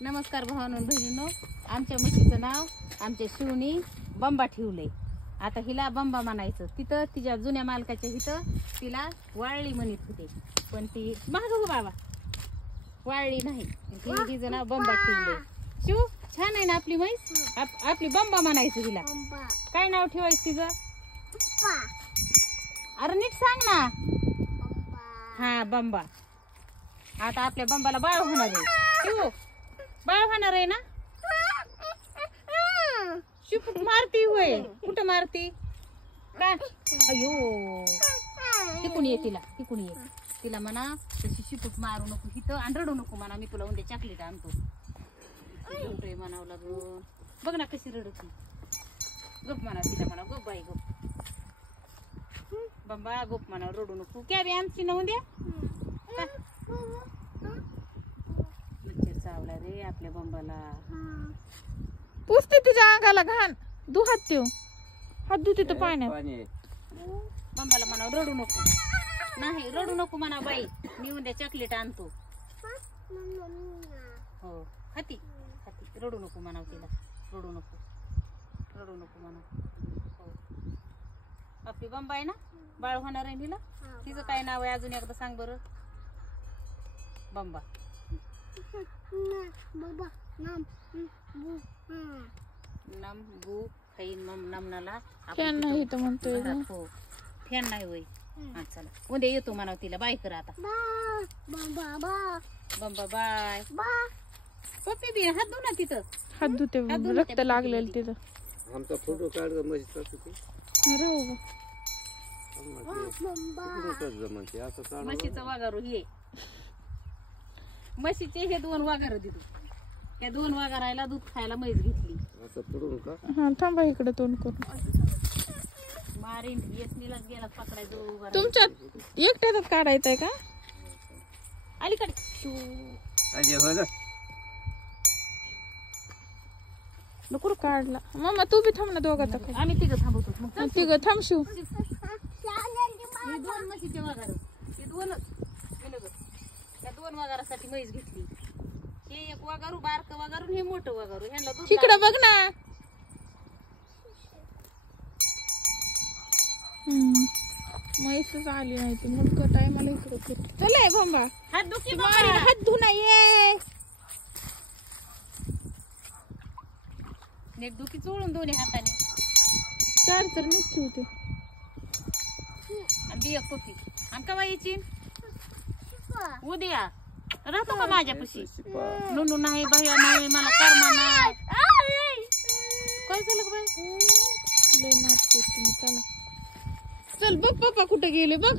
नमस्कार भावांनो बहिणींनो, आमच्या म्हशीचं नाव आमच्या शिवणी बंबा ठेवलंय. आता हिला बंबा म्हणायचं. तिथं तिच्या जुन्या मालकाच्या इथं तिला वाळली म्हणत होते, पण ती माग हो बाबा वाळली नाही. हिचं नाव बंबा ठेवलंय. शिव छान आहे ना आपली म्हैस. आपली बंबा म्हणायचं हिला. काय नाव ठेवायचं तिचं? अरे नीट सांग ना. हा बंबा. आता आपल्या बंबाला बाळ होणार आहे. शिव बाळ होणार आहे ना. शिव मारती होय. कुठं मारती काय? अयो तिकून ये तिला, तिकून ये तिला म्हणा तशी शिपूट मारू नको इथं आणि रडू नको म्हणा. मी तुला उद्या चॉकलेट आणतो. म्हणावं लागून बघ ना कशी रडती. गप म्हणा तिला, म्हणा गप बाई गप. बंबा गप म्हणा, रडू नको. क्या बी आमची ना उद्या मच्छर चावला रे आपल्या बंबाला. पुसते तिच्या अंगाला घाण. हात ठेव, हात धुते तर पाण्यात. बंबाला म्हणा रडू नको. नाही रडू नको म्हणा बाई, मी उद्या चॉकलेट आणतो. हो खाती खाती. रडू नको म्हणाव तिला. रडू नको, रडू नको म्हणा. हो आपली बंबा आहे ना, बाळ होणार आहे तिला. तिचं काय नाव आहे अजून एकदा सांग बरं. बंबा नम गु खाईन नमनाला फॅन नाही तर म्हणतोय. हो फॅन नाही होय. हा चला उद्या येतो म्हणाव तिला. बाय कर आता. बंबा बाय. पप्पी बी हात धुना तिथं. हात धुते, रक्त लागलेलं तिथं. आमचा फोटो काढ ग म्हशीचा. म्हशीचं वाघारू हे. म्हशीचे हे 2 वाघार दिले. त्या 2 वाघारायला दूध खायला म्हैस घेतली. हा थांबा इकडे तोंड करून. मारीन येसनीलाच गेला पकडायचो. तुमच्यात एकट्याच काढायचंय का? अलीकडे नको काढला. मम्मा तू बी थांब ना. दोघात आम्ही तिघं थांबवतो. मग तिघ थांब. शिव हे 2 म्हशीचे वाघार. हे 2च त्या 2 वाघारासाठी म्हैस घेतली. हे एक वाघारू बारक वाघारू, हे मोठं वाघारू. ह्यांना दूध तिकडे बघ ना. म्हैसच आली नाही ती. मग टायमाला इकडे चल बंबा. हात दुखी हात धु नाही. नेट दुखी चोळून दोन्ही हाताने. 4 तर नक्की होते. आणि ती एक पप्पी. आणि कवा यायची उद्या. राहतो का माझ्यापाशी? नुनू नाही, भैया नाही, मला कर्मा नाही. काय झालं बाई? चल बघ पप्पा कुठे गेले बघ.